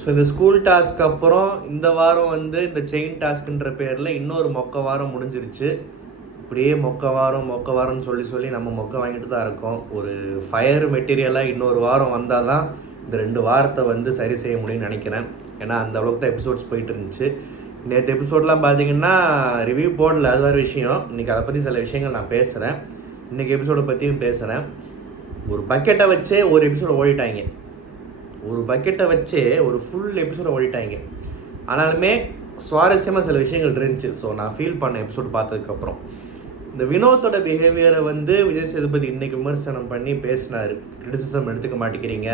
So இந்த school task அப்புறம் இந்த வாரம் வந்து இந்த செயின் டாஸ்க்குன்ற பேரில் இன்னொரு மொக்க வாரம் முடிஞ்சிருச்சு. இப்படியே மொக்க வாரம்னு சொல்லி நம்ம மொக்க வாங்கிட்டு தான் இருக்கோம். ஒரு ஃபயர் மெட்டீரியலாக இன்னொரு வாரம் வந்தால் தான் இந்த 2 வாரத்தை வந்து சரி செய்ய முடியும்னு நினைக்கிறேன். ஏன்னா அந்த அளவுக்கு தான் எபிசோட்ஸ் போயிட்டு இருந்துச்சு. நேற்று எபிசோட்லாம் பார்த்தீங்கன்னா ரிவ்யூ போடல, அது வேறு விஷயம். இன்றைக்கி அதை பற்றி சில விஷயங்கள் நான் பேசுகிறேன். இன்றைக்கி எபிசோடை பற்றியும் பேசுகிறேன். ஒரு பக்கெட்டை வச்சே ஒரு எபிசோடை ஓடிட்டாங்க. ஒரு பக்கெட்டை வச்சே ஒரு ஃபுல் எபிசோடை ஓடிட்டாங்க. ஆனாலுமே சுவாரஸ்யமாக சில விஷயங்கள் இருந்துச்சு. ஸோ நான் ஃபீல் பண்ண எபிசோடு பார்த்ததுக்கப்புறம் இந்த வினோத்தோட பிஹேவியரை வந்து விஜய் சேதுபதி இன்றைக்கி விமர்சனம் பண்ணி பேசினார். கிரிட்டிசிசம் எடுத்துக்க மாட்டேங்கிறீங்க,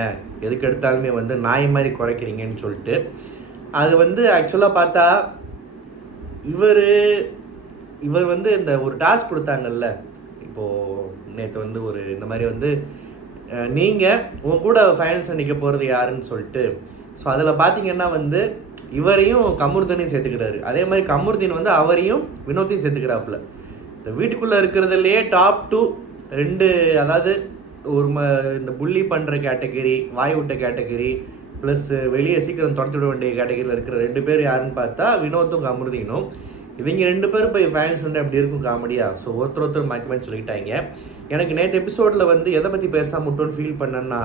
எதுக்கு எடுத்தாலுமே வந்து நாய் மாதிரி குறைக்கிறீங்கன்னு சொல்லிட்டு. அது வந்து ஆக்சுவலாக பார்த்தா இவர் வந்து இந்த ஒரு டாஸ்க் கொடுத்தாங்கல்ல, இப்போது நேற்று வந்து ஒரு இந்த மாதிரி வந்து நீங்கள் உங்க கூட ஃபைனல்ஸில் நிற்க போகிறது யாருன்னு சொல்லிட்டு. ஸோ அதில் பார்த்தீங்கன்னா வந்து இவரையும் கமருதீனையும் சேர்த்துக்கிறாரு. அதே மாதிரி கமருதீன் வந்து அவரையும் வினோத்தையும் சேர்த்துக்கிறாப்புல. இந்த வீட்டுக்குள்ளே இருக்கிறதுலையே டாப் 2 2, அதாவது ஒரு இந்த புள்ளி பண்ணுற கேட்டகரி, வாய் விட்ட கேட்டகரி, ப்ளஸ் வெளியே சீக்கிரம் துரத்தி விட வேண்டிய கேட்டகரியில் இருக்கிற 2 பேர் யாருன்னு பார்த்தா வினோத்தும் கமருதீனும். இவங்க 2 பேரும் போய் ஃபேன்ஸ் வந்து அப்படி இருக்கும் காமெடியா. ஸோ ஒருத்தர் மாற்றி சொல்லிட்டாங்க. எனக்கு நேற்று எபிசோடில் வந்து எதை பற்றி பேசாம முட்டோன்னு ஃபீல் பண்ணேன்னா,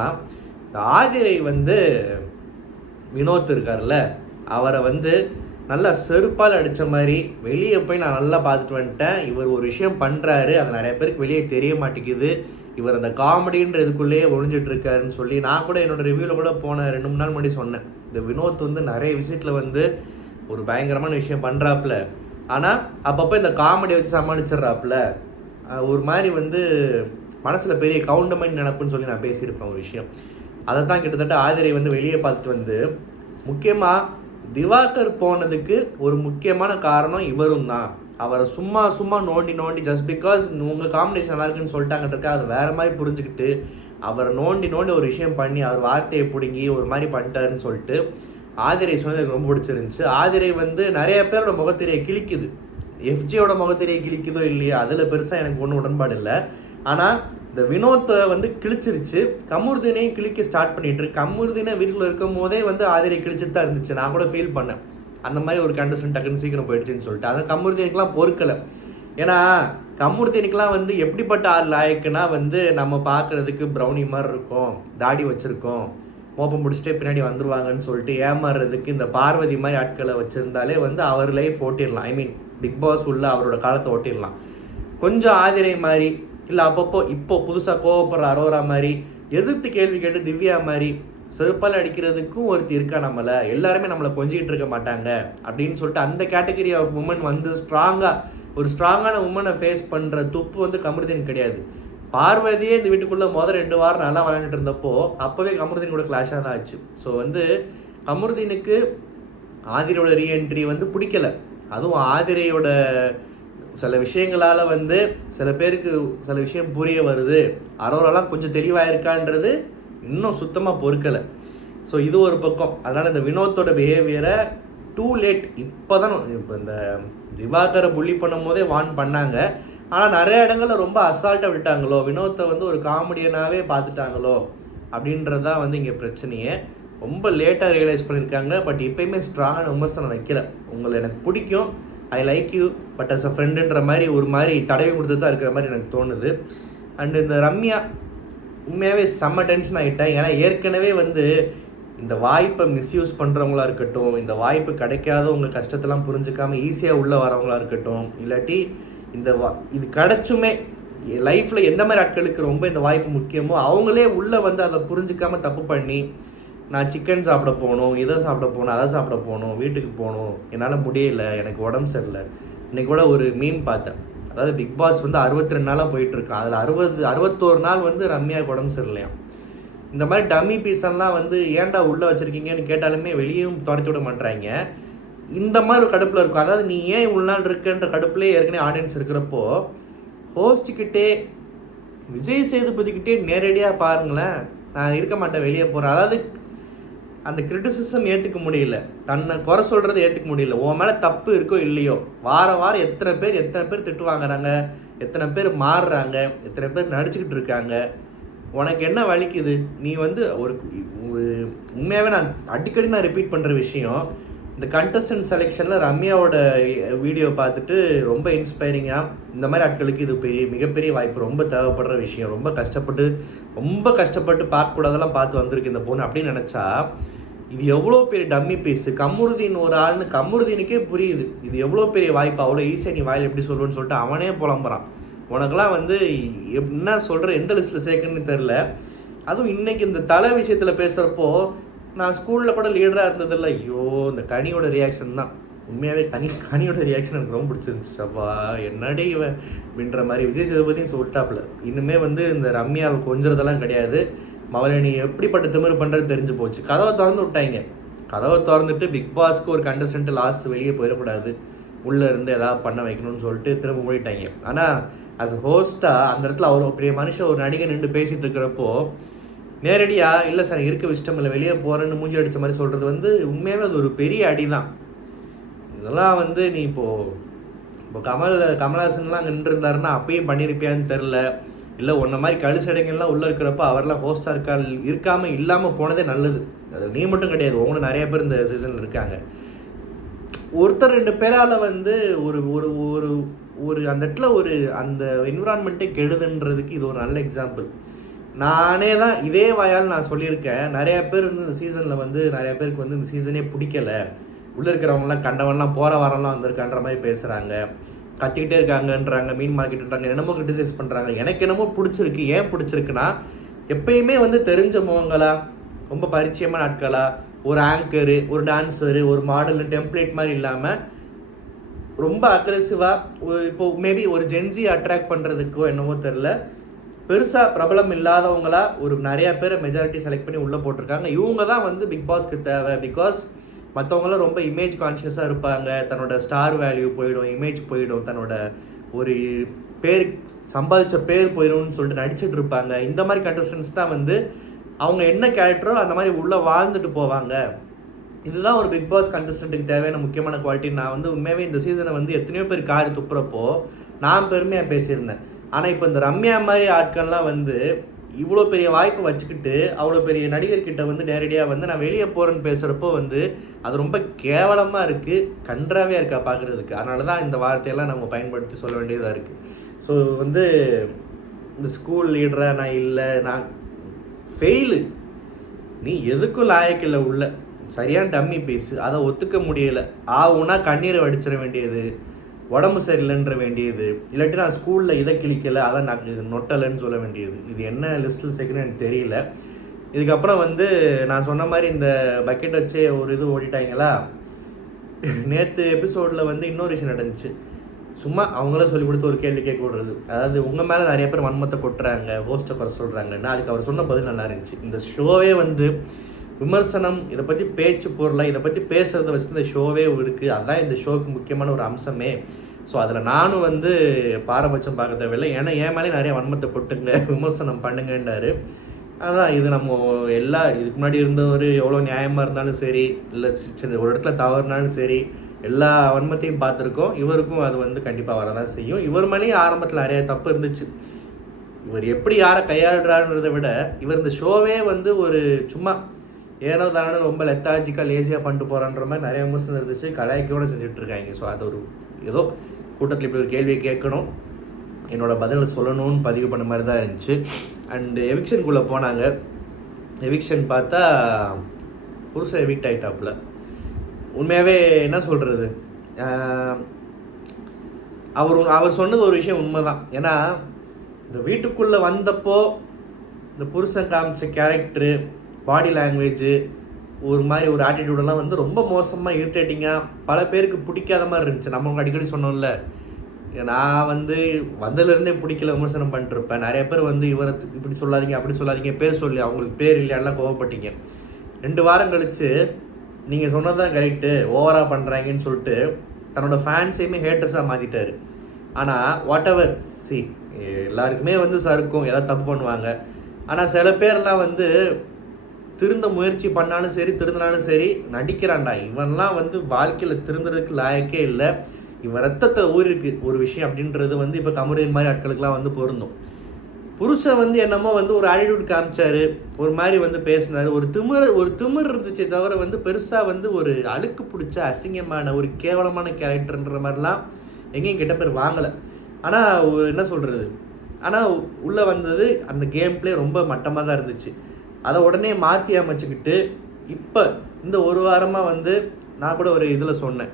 இந்த ஆதிரை வந்து வினோத் இருக்கார்ல, அவரை வந்து நல்லா செருப்பால் அடித்த மாதிரி வெளியே போய் நான் நல்லா பார்த்துட்டு வந்துட்டேன். இவர் ஒரு விஷயம் பண்ணுறாரு, அது நிறைய பேருக்கு வெளியே தெரிய மாட்டேங்குது. இவர் அந்த காமெடின்ற இதுக்குள்ளேயே ஒழிஞ்சிட்டு இருக்காருன்னு சொல்லி நான் கூட என்னோடய ரிவ்யூவில் கூட போன 2-3 நாள் முன்னாடி சொன்னேன். இந்த வினோத் வந்து நிறைய விஷயத்தில் வந்து ஒரு பயங்கரமான விஷயம் பண்ணுறாப்புல, ஆனால் அப்பப்போ இந்த காமெடி வச்சு சமாளிச்சிட்றாப்புல. ஒரு மாதிரி வந்து மனசில் பெரிய கவுண்டமெண்ட் நினப்புன்னு சொல்லி நான் பேசியிருப்பேன் ஒரு விஷயம். அதை தான் கிட்டத்தட்ட ஆதிரை வந்து வெளியே பார்த்துட்டு வந்து, முக்கியமாக திவாகர் போனதுக்கு ஒரு முக்கியமான காரணம் இவரும் தான். அவரை சும்மா நோண்டி ஜஸ்ட் பிகாஸ் உங்கள் காம்பினேஷன் நல்லா இருக்குன்னு சொல்லிட்டாங்கன்றக்கா அதை வேறு மாதிரி புரிஞ்சுக்கிட்டு அவரை நோண்டி ஒரு விஷயம் பண்ணி அவர் வார்த்தையை பிடுங்கி ஒரு மாதிரி பண்ணிட்டாருன்னு சொல்லிட்டு ஆதிரை சொன்னது எனக்கு ரொம்ப பிடிச்சிருந்துச்சு. ஆதிரை வந்து நிறைய பேரோட முகத்திரையை கிழிக்குது. எஃப்ஜியோட முகத்திரையை கிழிக்குதோ இல்லையா, அதில் பெருசாக எனக்கு ஒன்றும் உடன்பாடு இல்லை. ஆனால் இந்த வினோத்தை வந்து கிழிச்சிருச்சு, கமருதீனையும் கிழிக்க ஸ்டார்ட் பண்ணிட்டு இருக்கு. கமருதீனை வீட்டில் இருக்கும் போதே வந்து ஆதிரை கிழிச்சிட்டு தான் இருந்துச்சு. நான் கூட ஃபீல் பண்ணேன், அந்த மாதிரி ஒரு கண்டஸ்டன் டக்குன்னு சீக்கிரம் போயிடுச்சுன்னு சொல்லிட்டு. அதை கமருதீனுக்கெலாம் பொறுக்கலை. ஏன்னா கமருதீனுக்கெலாம் வந்து எப்படிப்பட்ட ஆள் லாயக்குன்னா வந்து நம்ம பார்க்குறதுக்கு ப்ரௌனி மாதிரி இருக்கும், தாடி வச்சுருக்கோம், மோப்பம் முடிச்சுட்டே பின்னாடி வந்துடுவாங்கன்னு சொல்லிட்டு ஏமாறுறதுக்கு இந்த பார்வதி மாதிரி ஆட்களை வச்சுருந்தாலே வந்து அவர் லைஃப் ஓட்டிடலாம். ஐ மீன் பிக் பாஸ் உள்ள அவரோட காலத்தை ஓட்டிடலாம். கொஞ்சம் ஆதிரை மாதிரி இல்லை, அப்பப்போ இப்போ புதுசாக கோவப்படுற அரோரா மாதிரி, எதிர்த்து கேள்வி கேட்டு திவ்யா மாதிரி செருப்பால் அடிக்கிறதுக்கும் ஒருத்தி இருக்கா. நம்மளை எல்லாருமே நம்மளை கொஞ்சிக்கிட்டு இருக்க மாட்டாங்க அப்படின்னு சொல்லிட்டு அந்த கேட்டகரி ஆஃப் உமன் வந்து ஸ்ட்ராங்கான உமனை ஃபேஸ் பண்ணுற துப்பு வந்து கமருதீன் கிடையாது. பார்வதியே இந்த வீட்டுக்குள்ளே முதல் 2 வாரம் நல்லா விளையாண்டுட்டு இருந்தப்போ அப்போவே கமருதீன் கூட கிளாஷாக தான் ஆச்சு. ஸோ வந்து கமருதீனுக்கு ஆதிரையோட ரீஎன்ட்ரி வந்து பிடிக்கலை. அதுவும் ஆதிரையோட சில விஷயங்களால் வந்து சில பேருக்கு சில விஷயம் புரிய வருது, அரோரெல்லாம் கொஞ்சம் தெளிவாக இருக்கான்றது இன்னும் சுத்தமாக பொறுக்கலை. ஸோ இது ஒரு பக்கம். அதனால் இந்த வினோத்தோட பிஹேவியரை டூ லேட் இப்போ இந்த திவாகரை புள்ளி பண்ணும் போதே வார்ன் பண்ணாங்க. ஆனால் நிறைய இடங்களில் ரொம்ப அசால்ட்டாக விட்டாங்களோ, வினோத்தை வந்து ஒரு காமெடியனாகவே பார்த்துட்டாங்களோ அப்படின்றது தான் வந்து இங்கே பிரச்சனையே. ரொம்ப லேட்டாக ரியலைஸ் பண்ணியிருக்காங்க. பட் எப்பயுமே ஸ்ட்ராங்கான விமர்சனம் வைக்கல. உங்களை எனக்கு பிடிக்கும், I like you, but as a ஃப்ரெண்டுன்ற மாதிரி ஒரு மாதிரி தடவி கொடுத்து தான் இருக்கிற மாதிரி எனக்கு தோணுது. அண்டு இந்த ரம்யா உண்மையாகவே செம்ம டென்ஷன் ஆகிட்டேன். ஏன்னா ஏற்கனவே வந்து இந்த வாய்ப்பை மிஸ்யூஸ் பண்ணுறவங்களா இருக்கட்டும், இந்த வாய்ப்பு கிடைக்காதவங்க கஷ்டத்தெல்லாம் புரிஞ்சுக்காமல் ஈஸியாக உள்ளே வரவங்களா இருக்கட்டும், இல்லாட்டி இது கிடைச்சுமே லைஃப்பில் எந்த மாதிரி ஆட்களுக்கு ரொம்ப இந்த வாய்ப்பு முக்கியமோ அவங்களே உள்ளே வந்து அதை புரிஞ்சுக்காமல் தப்பு பண்ணி, நான் சிக்கன் சாப்பிட போகணும், இதை சாப்பிட போகணும், அதை சாப்பிட போகணும், வீட்டுக்கு போகணும், என்னால் முடியல, எனக்கு உடம்பு சரியில்லை. இன்றைக்கி கூட ஒரு மீம் பார்த்தேன். அதாவது பிக் பாஸ் வந்து 62 நாளாக போயிட்டுருக்கான். அதில் 61 நாள் வந்து ரம்யாவுக்கு உடம்பு சரியில்லையாம். இந்த மாதிரி டம்மி பீஸெல்லாம் வந்து ஏன்டா உள்ளே வச்சுருக்கீங்கன்னு கேட்டாலுமே வெளியும் துரத்தி விட மாட்டுறாங்க. இந்த மாதிரி ஒரு கடுப்பில் இருக்கும். அதாவது நீ ஏன் இவ்வளோ நாள் இருக்குன்ற கடுப்புலேயே ஏற்கனவே ஆடியன்ஸ் இருக்கிறப்போ ஹோஸ்ட்டுக்கிட்டே விஜய் சேதுபதிக்கிட்டே நேரடியாக பாருங்களேன், நான் இருக்க மாட்டேன், வெளியே போகிறேன். அதாவது அந்த கிரிட்டிசிசம் ஏற்றுக்க முடியல, தன்னை குறை சொல்கிறத ஏற்றுக்க முடியல. உன் மேலே தப்பு இருக்கோ இல்லையோ, வாரம் எத்தனை பேர் திட்டு வாங்குறாங்க, எத்தனை பேர் மாறுறாங்க, எத்தனை பேர் நடிச்சுக்கிட்டு இருக்காங்க. உனக்கு என்ன வலிக்குது? நீ வந்து ஒரு உண்மையாகவே நான் அடிக்கடி ரிப்பீட் பண்ணுற விஷயம், இந்த கண்டஸ்டன்ட் செலெக்ஷனில் ரம்யாவோட வீடியோ பார்த்துட்டு ரொம்ப இன்ஸ்பைரிங்காக இந்த மாதிரி ஆட்களுக்கு இது மிகப்பெரிய வாய்ப்பு, ரொம்ப தேவைப்படுற விஷயம், ரொம்ப கஷ்டப்பட்டு பார்க்கக்கூடாதெல்லாம் பார்த்து வந்திருக்கு இந்த பொண்ணு அப்படின்னு நினச்சா, இது எவ்வளோ பெரிய டம்மி பீஸு. கமருதீன் ஒரு ஆள்னு கமருதீனுக்கே புரியுது இது எவ்வளோ பெரிய வாய்ப்பு, அவ்வளோ ஈஸியாக நீ வாயில் எப்படி சொல்லுவேன்னு சொல்லிட்டு அவனே புலம்புறான். உனக்கெல்லாம் வந்து என்ன சொல்கிற, எந்த லிஸ்ட்டில் சேர்க்கணுன்னு தெரில. அதுவும் இன்றைக்கி இந்த தலை விஷயத்தில் பேசுகிறப்போ, நான் ஸ்கூலில் கூட லீடராக இருந்ததில்ல. ஐயோ, இந்த கனியோட ரியாக்ஷன் தான் உண்மையாகவே கனியோட ரியாக்ஷன் எனக்கு ரொம்ப பிடிச்சிருந்துச்சு. அப்பா என்னடி அப்படின்ற மாதிரி விஜய் சேதுபதியும் சொல்லிட்டாப்புல, இன்னுமே வந்து இந்த ரம்யாவை கொஞ்சறதெல்லாம் கிடையாது, மவளை நீ எப்படிப்பட்ட திமிரு பண்ணுறது தெரிஞ்சு போச்சு. கதவை திறந்து விட்டாங்க. கதவை திறந்துட்டு பிக் பாஸ்க்கு ஒரு கண்டஸ்டன்ட் லாஸ்ட் வெளியே போயிடக்கூடாது, உள்ளே இருந்து எதாவது பண்ண வைக்கணும்னு சொல்லிட்டு திரும்ப மூடிட்டாங்க. ஆனால் ஆஸ் அ ஹோஸ்ட்டாக அந்த இடத்துல அவ்வளோ பெரிய மனுஷன் ஒரு நடிகை நின்று பேசிகிட்டு இருக்கிறப்போ நேரடியாக இல்லை சார் இருக்க இஷ்டம் இல்லை வெளியே போகிறேன்னு மூஞ்சி அடித்த மாதிரி சொல்கிறது வந்து உண்மையாகவே அது ஒரு பெரிய அடி தான். இதெல்லாம் வந்து நீ இப்போ கமல்ஹாசன்லாம் அங்கே நின்றுருந்தாருன்னா அப்பயும் பண்ணியிருப்பியான்னு தெரில. இல்லை உன்ன மாதிரி கழிச்சடைங்கள்லாம் உள்ளே இருக்கிறப்போ அவரெல்லாம் ஹோஸ்டாக இருக்காமல் இல்லாமல் போனதே நல்லது. அது நீ மட்டும் கிடையாது, உங்களும் நிறைய பேர் இந்த சீசனில் இருக்காங்க. ஒருத்தர் 2 பேரால் வந்து ஒரு ஒரு ஒரு ஒரு அந்த இடத்துல ஒரு அந்த என்விரான்மெண்ட்டே கெடுதுன்றதுக்கு இது ஒரு நல்ல எக்ஸாம்பிள். நானே தான் இதே வாயால் நான் சொல்லியிருக்கேன். நிறையா பேர் வந்து இந்த சீசனில் வந்து நிறையா பேருக்கு வந்து இந்த சீசனே பிடிக்கலை, உள்ளே இருக்கிறவங்களாம் கண்டவன்லாம் போகிற வாரம்லாம் வந்திருக்கான்ற மாதிரி பேசுகிறாங்க, கத்திக்கிட்டே இருக்காங்கன்றாங்க, மீன் மார்க்கெட்டுன்றாங்க, என்னமோ கிரிட்டிசைஸ் பண்ணுறாங்க. எனக்கு என்னமோ பிடிச்சிருக்கு. ஏன் பிடிச்சிருக்குன்னா, எப்பயுமே வந்து தெரிஞ்ச முகங்களா, ரொம்ப பரிச்சயமான ஆட்களா, ஒரு ஆங்கரு, ஒரு டான்ஸரு, ஒரு மாடலு, டெம்ப்ளேட் மாதிரி இல்லாமல் ரொம்ப அக்ரெசிவாக இப்போது மேபி ஒரு ஜென்ஜி அட்ராக்ட் பண்ணுறதுக்கோ என்னவோ தெரில, பெருசாக பிரபலம் இல்லாதவங்களா ஒரு நிறையா பேரை மெஜாரிட்டி செலக்ட் பண்ணி உள்ளே போட்டிருக்காங்க. இவங்க தான் வந்து பிக் பாஸ்க்கு தேவை. பிகாஸ் மற்றவங்களாம் ரொம்ப இமேஜ் கான்ஷியஸாக இருப்பாங்க, தன்னோட ஸ்டார் வேல்யூ போயிடும், இமேஜ் போயிடும், தன்னோட ஒரு பேர் சம்பாதிச்ச பேர் போயிடும்னு சொல்லிட்டு நடிச்சிட்டு இருப்பாங்க. இந்த மாதிரி கண்டஸ்டன்ஸ் தான் வந்து அவங்க என்ன கேரக்டரோ அந்த மாதிரி உள்ளே வாழ்ந்துட்டு போவாங்க. இதுதான் ஒரு பிக் பாஸ் கண்டஸ்டண்ட்டுக்கு தேவையான முக்கியமான குவாலிட்டி. நான் வந்து உண்மையாகவே இந்த சீசனை வந்து எத்தனையோ பேர் காரி துப்புறப்போ நான் பெருமையாக பேசியிருந்தேன். ஆனால் இப்போ இந்த ரம்யா மாதிரி ஆட்கள்லாம் வந்து இவ்வளோ பெரிய வாய்ப்பு வச்சுக்கிட்டு அவ்வளோ பெரிய நடிகர்கிட்ட வந்து நேரடியாக வந்து நான் வெளியே போகிறேன்னு பேசுகிறப்போ வந்து அது ரொம்ப கேவலமாக இருக்குது, கன்றாவே இருக்கா பார்க்குறதுக்கு. அதனால தான் இந்த வார்த்தையெல்லாம் நம்ம பயன்படுத்தி சொல்ல வேண்டியதாக இருக்குது. ஸோ வந்து இந்த ஸ்கூல் லீடராக நான் இல்லை, நான் ஃபெயிலு, நீ எதுக்கும் லாயக்கில்லை, உள்ள சரியான டம்மி பீஸு, அதை ஒத்துக்க முடியலை. ஆகுனா கண்ணீரை வடிச்சிட வேண்டியது, உடம்பு சரியில்லைன்ற வேண்டியது, இல்லாட்டி நான் ஸ்கூலில் இதை கிழிக்கலை அதான் நான் நொட்டலைன்னு சொல்ல வேண்டியது. இது என்ன லிஸ்ட்டில் சேர்க்கணும்னு எனக்கு தெரியல. இதுக்கப்புறம் வந்து நான் சொன்ன மாதிரி இந்த பக்கெட் வச்சே ஒரு இது ஓடிட்டாங்களா. நேற்று எபிசோடில் வந்து இன்னொரு விஷயம் நடந்துச்சு. சும்மா அவங்கள சொல்லி கொடுத்து ஒரு கேள்வி கேட்க விடுறது, அதாவது உங்கள் மேலே நிறைய பேர் வன்மத்தை கொட்டுறாங்க, ஹோஸ்ட்டை குறை சொல்கிறாங்கன்னா அதுக்கு அவர் சொன்ன பதில் நல்லா இருந்துச்சு. இந்த ஷோவே வந்து விமர்சனம், இதை பற்றி பேச்சு பொருளை, இதை பற்றி பேசுகிறத வச்சு இந்த ஷோவே இருக்குது. அதுதான் இந்த ஷோவுக்கு முக்கியமான ஒரு அம்சமே. ஸோ அதில் நானும் வந்து பாரபட்சம் பார்க்க தேவையில்லை, ஏன்னா என் மேலே நிறைய வன்மத்தை கொட்டுங்க, விமர்சனம் பண்ணுங்கன்றாரு. அதுதான் இது நம்ம இதுக்கு முன்னாடி இருந்தவர் எவ்வளோ நியாயமாக இருந்தாலும் சரி, இல்லை ஒரு இடத்துல தவறுனாலும் சரி, எல்லா வன்மத்தையும் பார்த்துருக்கோம். இவருக்கும் அது வந்து கண்டிப்பாக வரதான் செய்யும். இவர் மேலேயும் ஆரம்பத்தில் நிறைய தப்பு இருந்துச்சு. இவர் எப்படி யாரை கையாளுறான்றதை விட இவர் இந்த ஷோவே வந்து ஒரு சும்மா ஏனோ தானோ ரொம்ப லெத்தாஜிக்காக லேசியாக பண்ணிட்டு போகிறான்ற மாதிரி நிறைய விமர்சனம் இருந்துச்சு, கலாய்க்கோட செஞ்சுட்ருக்காங்க. ஸோ அது ஒரு ஏதோ கூட்டத்தில் இப்படி ஒரு கேள்வியை கேட்கணும், என்னோடய பதிலை சொல்லணும்னு பதிவு பண்ண மாதிரி தான் இருந்துச்சு. அண்டு எவிக்ஷனுக்குள்ளே போனாங்க. எவிக்ஷன் பார்த்தா புதுசாக எவிக்ட் ஆகிட்டாப்புல. உண்மையாகவே என்ன சொல்கிறது, அவர் சொன்னது ஒரு விஷயம் உண்மை தான். ஏன்னா இந்த வீட்டுக்குள்ளே வந்தப்போ இந்த புருஷன் காமிச்ச கேரக்டரு, பாடி லாங்குவேஜு, ஒரு மாதிரி ஒரு ஆட்டிடியூடெல்லாம் வந்து ரொம்ப மோசமாக இரிட்டேட்டிங்காக பல பேருக்கு பிடிக்காத மாதிரி இருந்துச்சு. நம்ம அடிக்கடி சொன்னோம்ல, நான் வந்து வந்ததுலேருந்தே பிடிக்கல விமர்சனம் பண்ணிட்டுருப்பேன். நிறைய பேர் வந்து இவரை இப்படி சொல்லாதீங்க அப்படி சொல்லாதீங்க பேர் சொல்லி அவங்களுக்கு பேர் இல்லையாலாம் கோவப்பட்டீங்க. 2 வாரம் கழித்து நீங்கள் சொன்னது தான் கரெக்டு, ஓவராக பண்ணுறாங்கன்னு சொல்லிட்டு தன்னோட ஃபேன்ஸையுமே ஹேட்டர்ஸாக மாற்றிட்டார். ஆனால் வாட் எவர் எல்லாருக்குமே வந்து சறுக்கும், ஏதாவது தப்பு பண்ணுவாங்க. ஆனால் சில பேர்லாம் வந்து திருந்த முயற்சி பண்ணாலும் சரி, திருந்தினாலும் சரி நடிக்கிறான்டா, இவன்லாம் வந்து வாழ்க்கையில் திருந்துறதுக்கு லாயக்கே இல்லை, இவன் ரத்தத்தை ஊருக்கு ஒரு விஷயம் அப்படின்றது வந்து இப்போ கமருதீன் மாதிரி ஆட்களுக்கெலாம் வந்து பொருந்தும். புருஷன் வந்து என்னமோ வந்து ஒரு ஆட்டிடியூட் காமிச்சாரு, ஒரு மாதிரி வந்து பேசினாரு, ஒரு திமிர் இருந்துச்சே தவிர வந்து பெருசாக வந்து ஒரு அழுக்கு பிடிச்ச அசிங்கமான ஒரு கேவலமான கேரக்டர்ன்ற மாதிரிலாம் எங்கேயும் கெட்ட பேர் வாங்கலை. ஆனால் என்ன சொல்கிறது, ஆனால் உள்ளே வந்தது அந்த கேம் பிளே ரொம்ப மட்டமாக தான் இருந்துச்சு. அதை உடனே மாற்றி அமைச்சுக்கிட்டு இப்போ இந்த ஒரு வாரமாக வந்து நான் கூட ஒரு இதில் சொன்னேன்,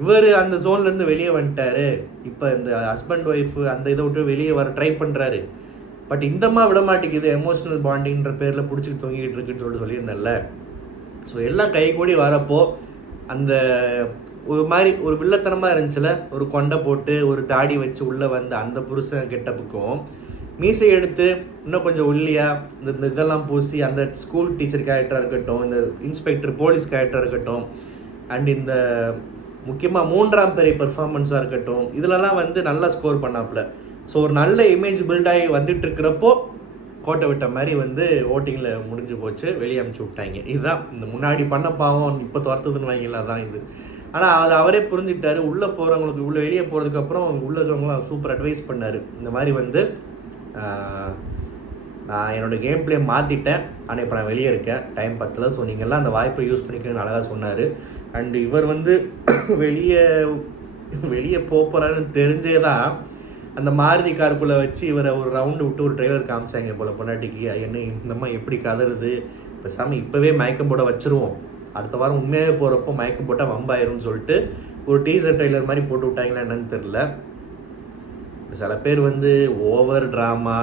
இவர் அந்த ஜோன்லேருந்து வெளியே வந்துட்டார், இப்போ இந்த ஹஸ்பண்ட் ஒய்ஃபு அந்த இதை விட்டு வெளியே வர ட்ரை பண்ணுறாரு, பட் இந்தம்மா விட மாட்டேங்குது, எமோஷனல் பாண்டிங்கிற பேரில் பிடிச்சிட்டு தொங்கிக்கிட்டு இருக்குன்னு சொல்லியிருந்தேன்ல. ஸோ எல்லாம் கைகூடி வரப்போ அந்த ஒரு மாதிரி ஒரு வில்லத்தனமாக இருந்துச்சுல, ஒரு கொண்டை போட்டு ஒரு தாடி வச்சு உள்ளே வந்து அந்த புருஷன் கெட்டப்புக்கும் மீசை எடுத்து இன்னும் கொஞ்சம் ஒல்லியாக இந்த இதெல்லாம் பூசி அந்த ஸ்கூல் டீச்சர் கேரக்டராக இருக்கட்டும், இந்த இன்ஸ்பெக்டர் போலீஸ் கேரக்டராக இருக்கட்டும், அண்ட் இந்த முக்கியமாக 3ஆம் பெரிய பெர்ஃபார்மன்ஸாக இருக்கட்டும், இதிலலாம் வந்து நல்லா ஸ்கோர் பண்ணாப்புல. ஸோ ஒரு நல்ல இமேஜ் பில்டாகி வந்துட்டு இருக்கிறப்போ கோட்டை விட்ட மாதிரி வந்து ஓட்டிங்கில் முடிஞ்சு போச்சு, வெளியே அமுச்சு விட்டாங்க. இதுதான் இந்த முன்னாடி பண்ண பாவம் இப்போ துரத்துதுன்னு வாங்கிக்கலாம் தான் இது. ஆனால் அது அவரே புரிஞ்சுக்கிட்டாரு. உள்ளே போகிறவங்களுக்கு உள்ளே வெளியே போகிறதுக்கப்புறம் உள்ளே இருக்கிறவங்களாம் சூப்பர் அட்வைஸ் பண்ணார். இந்த மாதிரி வந்து நான் என்னோடய கேம் பிளே மாற்றிட்டேன், ஆனால் இப்போ நான் வெளியே இருக்கேன், டைம் பத்தல, ஸோ நீங்கள்லாம் அந்த வாய்ப்பை யூஸ் பண்ணிக்கணும்னு அழகாக சொன்னார். அண்டு இவர் வந்து வெளியே போகிறாருன்னு தெரிஞ்சே தான் அந்த மாருதி காருக்குள்ளே வச்சு இவரை ஒரு ரவுண்டு விட்டு ஒரு டிரைவர் காமிச்சாங்க போல் பொண்டாட்டிக்கு, என்ன இந்தம்மா எப்படி கதறுது, பேசாமல் இப்போவே மயக்கம் போட வச்சுருவோம், அடுத்த வாரம் உண்மையாகவே போகிறப்போ மயக்கம் போட்டால் வம்பாயிரும்னு சொல்லிட்டு ஒரு டீசர் ட்ரெய்லர் மாதிரி போட்டு விட்டாங்களா என்னன்னு தெரில. சில பேர் வந்து ஓவர் ட்ராமா,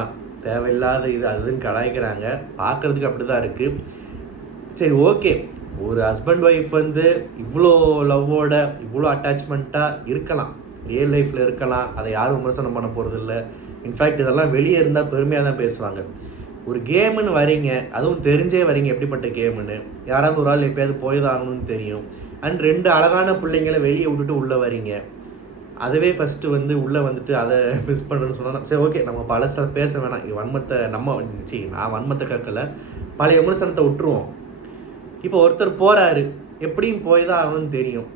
தேவையில்லாத இது அதுன்னு கலாய்க்கிறாங்க, பார்க்குறதுக்கு அப்படி தான் இருக்குது. சரி ஓகே, ஒரு ஹஸ்பண்ட் ஒய்ஃப் வந்து இவ்வளோ லவ்வோட இவ்வளோ அட்டாச்மெண்ட்டாக இருக்கலாம், ரியல் லைஃப்பில் இருக்கலாம், அதை யாரும் விமர்சனம் பண்ண போகிறதில்ல. இன்ஃபேக்ட் இதெல்லாம் வெளியே இருந்தால் பெருமையாக தான் பேசுவாங்க. ஒரு கேமுன்னு வரீங்க, அதுவும் தெரிஞ்சே வரீங்க எப்படிப்பட்ட கேமுன்னு, யாராவது ஒரு ஆள் எப்போயாவது போய் தான் ஆகணும்னு தெரியும். அண்ட் 2 அழகான பிள்ளைங்களை வெளியே விட்டுட்டு உள்ளே வரீங்க, அதுவே ஃபஸ்ட்டு வந்து உள்ளே வந்துட்டு அதை மிஸ் பண்ணுறேன்னு சொன்னால் சரி ஓகே, நம்ம பழச பேச வேணாம், வன்மத்தை நான் வன்மத்தை கற்கலை, பழைய விமர்சனத்தை விட்டுருவோம். இப்போ ஒருத்தர் போகிறாரு, எப்படியும் போய் தான் ஆகணும்னு தெரியும்,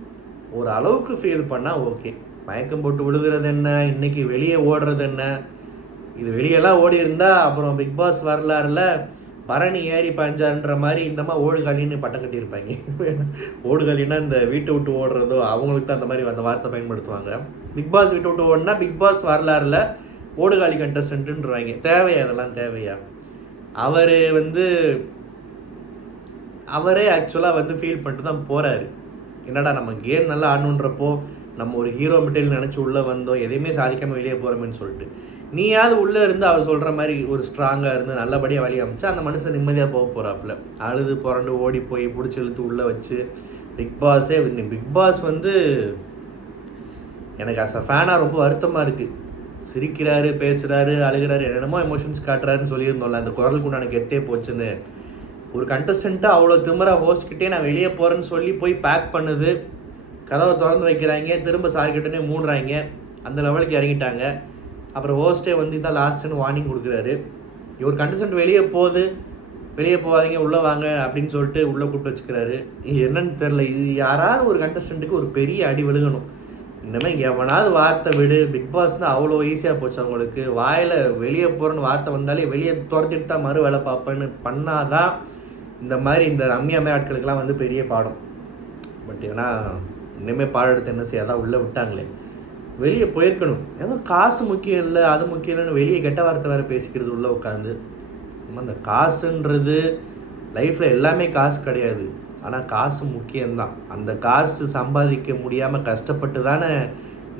ஒரு அளவுக்கு ஃபீல் பண்ணால் ஓகே. மயக்கம் போட்டு விழுகிறது என்ன, இன்றைக்கி வெளியே ஓடுறது என்ன, இது வெளியெல்லாம் ஓடி இருந்தால் அப்புறம் பிக் பாஸ் வரலாறுல பரணி ஏறி பாஞ்சான்ற மாதிரி இந்தம்மா ஓடுகாலின்னு பட்டம் கட்டியிருப்பாங்க. ஓடுகாலின்னா இந்த வீட்டை விட்டு ஓடுறதோ அவங்களுக்கு தான் அந்த மாதிரி அந்த வார்த்தை பயன்படுத்துவாங்க. பிக் பாஸ் வீட்டை விட்டு ஓடுனா பிக் பாஸ் வரலாறுல ஓடுகாலி கண்டஸ்டன்ட்டுன்றாங்க. தேவையா அதெல்லாம் தேவையா? அவரே ஆக்சுவலாக வந்து ஃபீல் பண்ணிட்டு தான் போகிறாரு. என்னடா நம்ம கேம் நல்லா ஆடணுன்றப்போ நம்ம ஒரு ஹீரோ மெட்டீரியல் நினச்சி உள்ளே வந்தோம், எதையுமே சாதிக்காமல் வெளியே போகிறோமேன்னு சொல்லிட்டு நீயாவது உள்ளே இருந்து அவர் சொல்கிற மாதிரி ஒரு ஸ்ட்ராங்காக இருந்து நல்லபடியாக வழி அமைச்சா அந்த மனுஷன் நிம்மதியாக போக போகிறாப்புல. அழுது புரண்டு ஓடி போய் பிடிச்சி இழுத்து உள்ளே வச்சு பிக் பாஸ் வந்து எனக்கு அஸ் அ ஃபேனாக ரொம்ப வருத்தமாக இருக்குது. சிரிக்கிறாரு, பேசுகிறாரு, அழுகிறாரு, என்னென்னமோ எமோஷன்ஸ் காட்டுறாருன்னு சொல்லியிருந்தோம்ல, அந்த குரலுக்கு உண்டான கெத்தே போச்சுன்னு. ஒரு கண்டஸ்டண்ட்டாக அவ்வளோ திமிரா ஹோஸ்ட்கிட்டே நான் வெளியே போகிறேன்னு சொல்லி போய் பேக் பண்ணுது, கதவை திறந்து வைக்கிறாங்க, திரும்ப சார்கிட்டனே மூடுறாங்க, அந்த லெவலுக்கு இறங்கிட்டாங்க. அப்புறம் ஹோஸ்ட்டே வந்து இதான் லாஸ்ட்டுன்னு வார்னிங் கொடுக்குறாரு. ஒரு கண்டஸ்டன்ட் வெளியே போகாதீங்க உள்ளே வாங்க அப்படின்னு சொல்லிட்டு உள்ளே கூப்பிட்டு வச்சுக்கிறாரு. என்னன்னு தெரில, இது யாராவது ஒரு கண்டஸ்டண்ட்டுக்கு ஒரு பெரிய அடி விழுகணும். இனிமேல் எவனாவது வார்த்தை விடு, பிக் பாஸ்னால் அவ்வளோ ஈஸியாக போச்சு அவங்களுக்கு. வாயில் வெளியே போகிறேன்னு வார்த்தை வந்தாலே வெளியே துரத்திட்டு தான் மறு வேலை பார்ப்பேன்னு பண்ணாதான் இந்த மாதிரி இந்த ரம்யாமே ஆட்களுக்கெல்லாம் வந்து பெரிய பாடம். பட் ஏன்னா இனிமேல் பாடம் எடுத்து என்ன செய்ய, அதான் உள்ளே விட்டாங்களே, வெளியே போயிருக்கணும். ஏதோ காசு முக்கியம் இல்லை, அது முக்கியம் இல்லைன்னு வெளியே கெட்ட வார்த்தை வேறு பேசிக்கிறது உள்ளே உட்காந்து. அந்த காசுன்றது லைஃப்பில் எல்லாமே காசு கிடையாது, ஆனால் காசு முக்கியம்தான். அந்த காசு சம்பாதிக்க முடியாமல் கஷ்டப்பட்டு தானே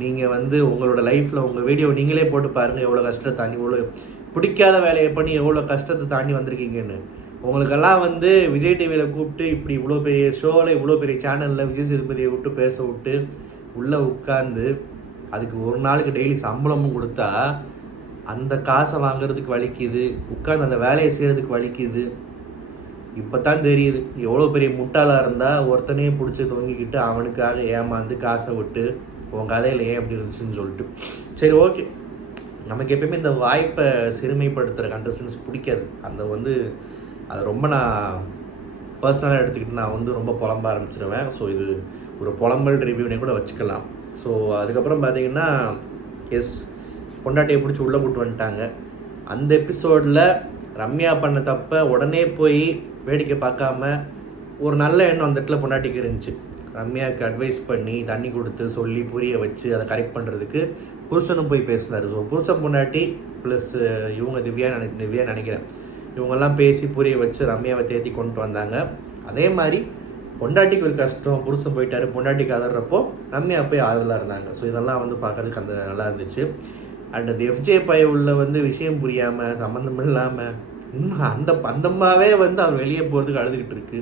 நீங்கள் வந்து உங்களோட லைஃப்பில் உங்கள் வீடியோ நீங்களே போட்டு பாருங்கள், எவ்வளோ கஷ்டத்தை தாண்டி, எவ்வளோ பிடிக்காத வேலையை பண்ணி எவ்வளோ கஷ்டத்தை தாண்டி வந்திருக்கீங்கன்னு. உங்களுக்கெல்லாம் வந்து விஜய் டிவியில் கூப்பிட்டு இப்படி இவ்வளோ பெரிய ஷோவில் இவ்வளோ பெரிய சேனலில் விஜய் சேதுபதியை விட்டு பேச விட்டு உள்ளே உட்காந்து அதுக்கு ஒரு நாளுக்கு டெய்லி சம்பளமும் கொடுத்தா அந்த காசை வாங்குறதுக்கு வலிக்குது, உட்காந்து அந்த வேலையை செய்கிறதுக்கு வலிக்குது. இப்போ தான் தெரியுது எவ்வளோ பெரிய முட்டாளாக இருந்தால் ஒருத்தனையே பிடிச்சி தொங்கிக்கிட்டு அவனுக்காக ஏமாந்து காசை விட்டு உன் கதையில் ஏன் அப்படி இருந்துச்சுன்னு சொல்லிட்டு. சரி ஓகே, நமக்கு எப்பயுமே இந்த வாய்ப்பை சிறுமைப்படுத்துகிற கண்டஸ்டன்ஸ் பிடிக்காது. அதை ரொம்ப நான் பர்சனலாக எடுத்துக்கிட்டு நான் வந்து ரொம்ப புலம்ப ஆரம்பிச்சிருவேன். ஸோ இது ஒரு புலம்பல் ரிவ்யூனே கூட வச்சுக்கலாம். ஸோ அதுக்கப்புறம் பார்த்தீங்கன்னா பொண்டாட்டியை பிடிச்சி உள்ளே கூட்டு வந்துட்டாங்க. அந்த எபிசோடில் ரம்யா பண்ண தப்ப உடனே போய் வேடிக்கை பார்க்காம ஒரு நல்ல எண்ணம் அந்த இடத்துல பொண்டாட்டிக்கு இருந்துச்சு. ரம்யாவுக்கு அட்வைஸ் பண்ணி தண்ணி கொடுத்து சொல்லி புரிய வச்சு அதை கரெக்ட் பண்ணுறதுக்கு புருஷனும் போய் பேசினார். ஸோ புருஷன் பொண்டாட்டி ப்ளஸ் இவங்க திவ்யா நினைக்கிறேன், இவங்கெல்லாம் பேசி புரிய வச்சு ரம்யாவை தேத்தி கொண்டு வந்தாங்க. அதே மாதிரி பொண்டாட்டிக்கு ஒரு கஷ்டம், புருஷன் போயிட்டாரு, பொண்டாட்டிக்கு அதறப்போ ரம்யா போய் ஆறுதலாக இருந்தாங்க. ஸோ இதெல்லாம் வந்து பார்க்கறதுக்கு அந்த நல்லா இருந்துச்சு. அண்ட் அந்த எஃப்ஜே பைய உள்ள வந்து விஷயம் புரியாமல் சம்மந்தம் இல்லாமல் இன்னும் அந்தம்மாவே வந்து அவன் வெளியே போகிறதுக்கு அழுதுகிட்டு இருக்கு.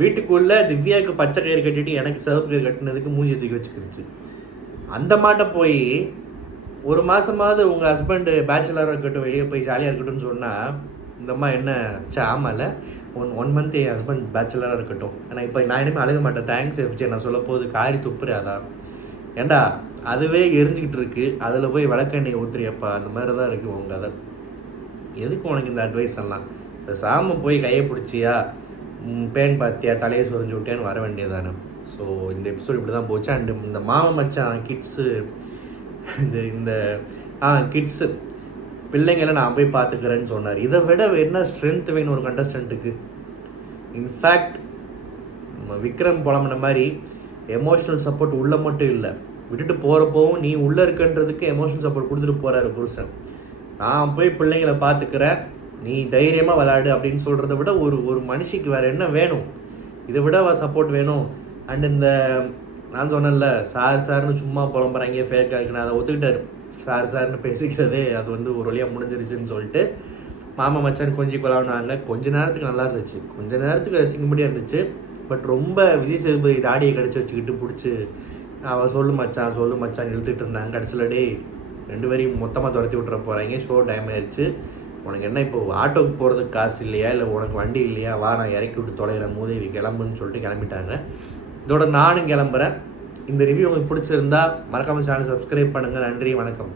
வீட்டுக்குள்ளே திவ்யாவுக்கு பச்சை கயிறு கட்டிட்டு எனக்கு சிவப்பு கயிறு கட்டினதுக்கு மூஞ்சி தூக்கி வச்சுக்கிடுச்சு. அந்த மாட்டை போய் ஒரு மாதமாவது உங்கள் ஹஸ்பண்டு பேச்சுலராக இருக்கட்டும், வெளியே போய் ஜாலியாக இருக்கட்டும்னு சொன்னால் இந்த அம்மா என்ன ஆமாம்ல, ஒன் மந்த் என் ஹஸ்பண்ட் பேச்சுலராக இருக்கட்டும், ஆனால் இப்போ நான் இனிமேல் அழுக மாட்டேன், தேங்க்ஸ் எஃப்ஜே, நான் சொல்ல போது காரி துப்புறாதா, ஏண்டா அதுவே எரிஞ்சிக்கிட்டு இருக்கு, அதில் போய் விளக்கெண்ணெய் ஊற்றுறியப்பா, அந்த மாதிரி தான் இருக்குது உங்கள் கதை. எதுக்கு உனக்கு இந்த அட்வைஸ் எல்லாம்? இப்போ சாம போய் கையை பிடிச்சியா, பேன் பார்த்தியா, தலையை சொரிஞ்சு விட்டியான்னு வர வேண்டியதானே. ஸோ இந்த எபிசோட் இப்படி தான் போச்சு. அண்டு இந்த மாமன் மச்சான் கிட்ஸு இந்த கிட்ஸு பிள்ளைங்களை நான் போய் பார்த்துக்கிறேன்னு சொன்னார். இதை விட என்ன ஸ்ட்ரென்த் வேணும் ஒரு கண்டஸ்டண்ட்டுக்கு? இன்ஃபேக்ட் விக்ரம் புலம்புன மாதிரி எமோஷ்னல் சப்போர்ட் உள்ளே மட்டும் இல்லை, விட்டுட்டு போகிறப்போவும் நீ உள்ளே இருக்குன்றதுக்கு எமோஷனல் சப்போர்ட் கொடுத்துட்டு போகிறாரு புருஷன். நான் போய் பிள்ளைங்களை பார்த்துக்கிறேன், நீ தைரியமாக விளையாடு அப்படின்னு சொல்கிறத விட ஒரு மனுஷிக்கு வேறு என்ன வேணும்? இதை விட சப்போர்ட் வேணும். அண்ட் இந்த நான் சொன்னேன்ல, சார்னு சும்மா புலம்புறாங்க, ஃபேக்காக இருக்குன்னு அதை ஒத்துக்கிட்டார். சார்னு பேசிக்கிறதே அது வந்து ஒரு வழியாக முடிஞ்சிருச்சுன்னு சொல்லிட்டு மாமா மச்சான் கொஞ்சம் கொலாவினாங்க. கொஞ்ச நேரத்துக்கு நல்லா இருந்துச்சு, கொஞ்ச நேரத்துக்கு ரசிக்கும்படியாக இருந்துச்சு. பட் ரொம்ப விஜய் சேதுபதி தாடியை கடிச்சு வச்சுக்கிட்டு பிடிச்சி அவள் சொல்லு மச்சான் இழுத்துட்டு இருந்தாங்க. கடைசியில் டே 2 பேரையும் மொத்தமாக துரத்தி விட்டுற போகிறாங்க, ஷோ டைம் ஆயிடுச்சு, உனக்கு என்ன இப்போ ஆட்டோக்கு போகிறதுக்கு காசு இல்லையா, இல்லை உனக்கு வண்டி இல்லையா, வா நான் இறக்கி விட்டு தொலைகிறேன் மூதேவி கிளம்புன்னு சொல்லிட்டு கிளம்பிட்டாங்க. இதோட நானும் கிளம்புறேன். இந்த ரிவ்யூ உங்களுக்கு பிடிச்சிருந்தா மறக்காமல் சேனல் சப்ஸ்கிரைப் பண்ணுங்கள். நன்றி, வணக்கம்.